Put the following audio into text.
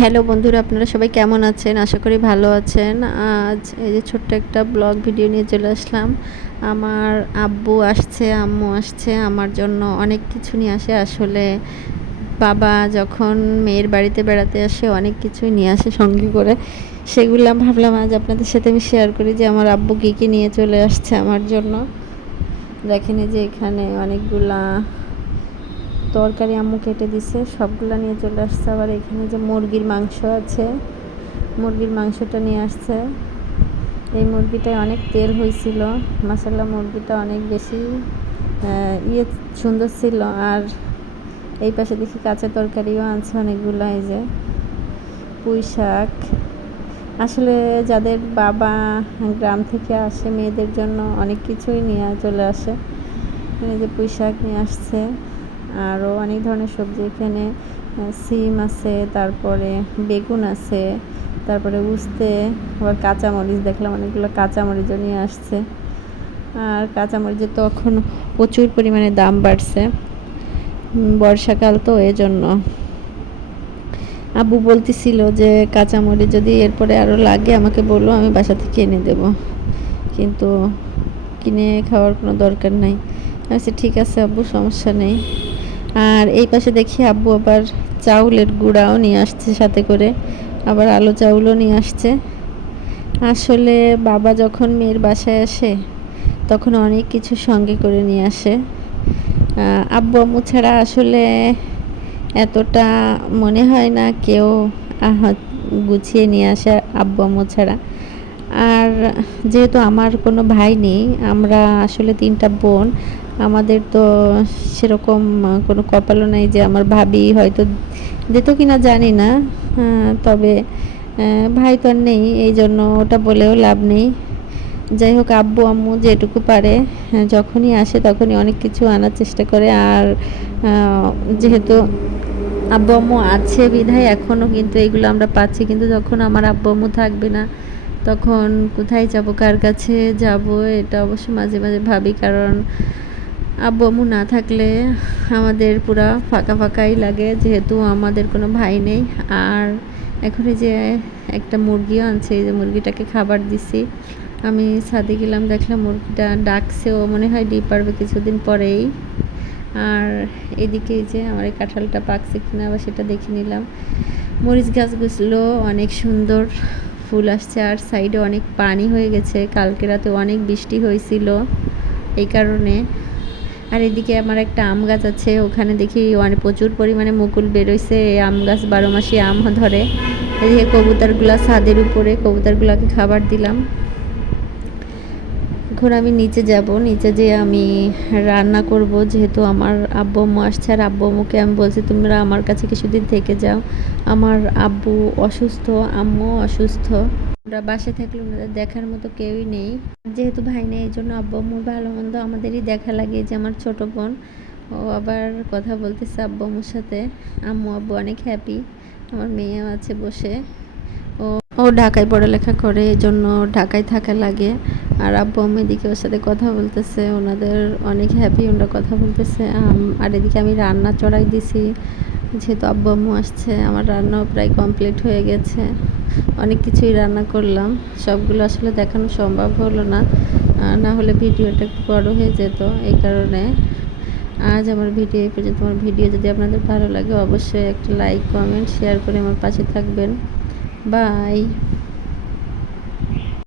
Hello বন্ধুরা, আপনারা সবাই কেমন আছেন? আশা করি ভালো আছেন। আজ এই যে ছোট্ট একটা ব্লগ ভিডিও নিয়ে চলে আসলাম। আমার আব্বু আসছে, আম্মু আসছে, আমার জন্য অনেক কিছু নিয়ে আসে। আসলে বাবা যখন মেয়ের বাড়িতে বেড়াতে আসে, অনেক কিছুই নিয়ে আসে সঙ্গে করে। সেগুলো ভাবলাম আজ আপনাদের সাথে আমি শেয়ার করি যে আমার আব্বু কী কী নিয়ে চলে আসছে আমার জন্য। দেখেন যে এখানে অনেকগুলা তরকারি আম্মু কেটে দিছে, সবগুলো নিয়ে চলে আসছে। আবার এখানে যে মুরগির মাংস আছে, মুরগির মাংসটা নিয়ে আসছে। এই মুরগিটায় অনেক তেল হয়েছিল। মাসাল্লা মুরগিটা অনেক বেশি ইয়ে সুন্দর ছিল। আর এই পাশে দেখি কাঁচা তরকারিও আনছে অনেকগুলো, এই যে পুঁই শাক। আসলে যাদের বাবা গ্রাম থেকে আসে, মেয়েদের জন্য অনেক কিছুই নিয়ে চলে আসে। এই যে পুঁই শাক নিয়ে আসছে। আরও অনেক ধরনের সবজি এখানে সিম আছে, তারপরে বেগুন আছে, তারপরে উস্তে, আবার কাঁচামরিচ দেখলাম অনেকগুলো কাঁচামরিচও নিয়ে আসছে। আর কাঁচামরিচের তো এখন প্রচুর পরিমাণে দাম বাড়ছে বর্ষাকাল তো এজন্য। আব্বু বলতেছিল যে কাঁচামরিচ যদি এরপরে আরও লাগে, আমাকে বলল, আমি বাসা থেকে এনে দেব। কিন্তু কিনে খাওয়ার কোনো দরকার নাই। আচ্ছা ঠিক আছে আব্বু, সমস্যা নেই। আর এই পাশে দেখি আব্বু আবার চাউলের গুঁড়াও নিয়ে আসছে সাথে করে। আবার আলো চাউলও নিয়ে আসছে। আসলে বাবা যখন মেয়ের বাসায় আসে, তখন অনেক কিছু সঙ্গে করে নিয়ে আসে। আব্বু আম্মু ছাড়া আসলে এতটা মনে হয় না কেউ গুছিয়ে নিয়ে আসে আব্বু আম্মু ছাড়া। আর যেহেতু আমার কোনো ভাই নেই, আমরা আসলে তিনটা বোন আমাদের তো সেরকম কোনো কপালও নাই যে আমার ভাবি হয়তো দিত কি না জানি না। তবে ভাই তো আর নেই, এই জন্য ওটা বলেও লাভ নেই। যাই হোক, আব্বু, আম্মু যেটুকু পারে যখনই আসে তখনই অনেক কিছু আনার চেষ্টা করে। আর যেহেতু আব্বু, আম্মু আছে বিধায় এখনও কিন্তু এগুলো আমরা পাচ্ছি, কিন্তু যখন আমার আব্বু, আম্মু থাকবে না, তখন কোথায় যাব, কার কাছে যাব, এটা অবশ্য মাঝে মাঝে ভাবি, কারণ আব্বু আম্মু না থাকলে আমাদের পুরা ফাঁকা ফাঁকাই লাগে, যেহেতু আমাদের কোনো ভাই নেই। আর এখন যে একটা মুরগিও আনছে, এই যে মুরগিটাকে খাবার দিছি। আমি ছাদে গেলাম, দেখলাম মুরগিটা ডাকছেও, মনে হয় ডিপ পারবে কিছুদিন পরেই। আর এদিকে যে আমার এই কাঁঠালটা পাকছে কিনা আবার সেটা দেখে নিলাম। মরিচ গাছগুলো অনেক সুন্দর ফুল আসছে, আর সাইডে অনেক পানি হয়ে গেছে। কালকে রাতে অনেক বৃষ্টি হয়েছিল এই কারণে। আর এদিকে আমার একটা আম গাছ আছে, ওখানে দেখি অনেক প্রচুর পরিমাণে মুকুল বেরোইছে আম গাছ বারো মাসে আম ধরে। এদিকে কবুতরগুলা ছাদের উপরে, কবুতরগুলাকে খাবার দিলাম। এখন আমি নিচে যাব, নিচে যেয়ে আমি রান্না করব, যেহেতু আমার আব্বু আম্মু আসছে, আর আব্বু আম্মুকে আমি বলছি, তোমরা আমার কাছে কিছুদিন থেকে যাও। আমার আব্বু অসুস্থ, আম্মু অসুস্থ। আমরা বাসে থাকলে ওনাদের দেখার মতো কেউই নেই। যেহেতু ভাই নেই, এই জন্য আব্বু ভালো মন্দ আমাদেরই দেখা লাগে যে আমার ছোট বোন। ও আবার কথা বলতেছে আব্বু সাথে। আম্মু, আব্বু অনেক হ্যাপি আমার মেয়েও আছে বসে। ও ও ঢাকায় পড়ালেখা করে, এই জন্য ঢাকায় থাকা লাগে। আর আব্বু আম্মু এদিকে ওর সাথে কথা বলতেছে, ওনাদের অনেক হ্যাপি ওনারা কথা বলতেছে। আর এদিকে আমি রান্না চড়াই দিছি। যেহেতু আব্বু আম্মু আসছে, আমার রান্নাও প্রায় কমপ্লিট হয়ে গেছে। অনেক কিছুই রান্না করলাম। সবগুলো আসলে দেখানো সম্ভব হলো না। না হলে ভিডিওটা একটু বড়ো হয়ে যেত এই কারণে। আজ আমার ভিডিও এই পর্যন্ত। আমার ভিডিও যদি আপনাদের ভালো লাগে, অবশ্যই একটা লাইক কমেন্ট শেয়ার করে আমার পাশে থাকবেন। বাই